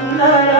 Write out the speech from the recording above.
I'm not Nara.